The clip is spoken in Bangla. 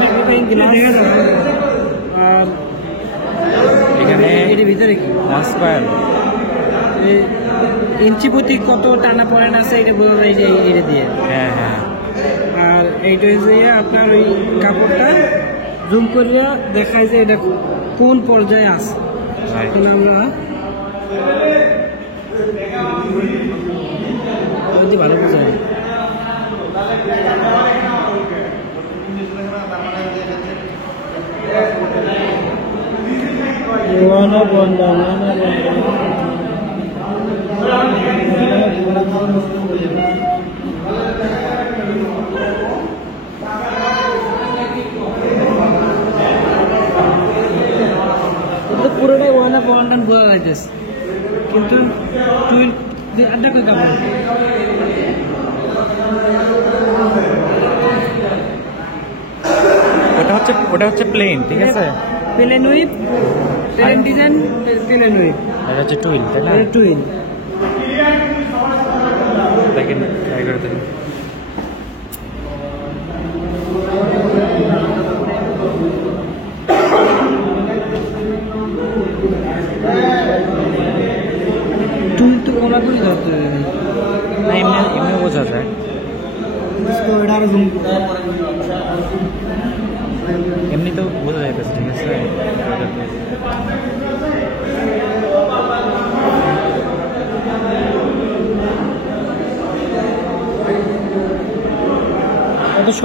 Magnifying glass. আর এখানে এর ভিতরে কি স্কয়ার ইঞ্চি প্রতি কত টানা পয়েন্ট আছে এটা বোঝা যায় যে এটা দিয়ে। হ্যাঁ হ্যাঁ। আর এইটা হচ্ছে আপনার ওই কাপড়টা জুম করে দেখায় যে এটা কোন পর্যায়ে আছে। এখন আমরা ভালো বোঝা যায়। পুরোটাই ওয়ান অফ ওয়ান টান বোঝা যাইতেছে, কিন্তু টুইল আড্ডা কই কাপড় ওটা হচ্ছে প্লেন, ঠিক আছে। Plain weave, plain design, plain weave. এটা হচ্ছে টুইল, তাই না? টুইল দেখেন, ট্রাই করে দেখেন। টুল তো কোনাকুনি ধরতে হবে না, এমনি বোঝা যায়। এমনি তো বোঝা যাইতেছে, ঠিক আছে। সব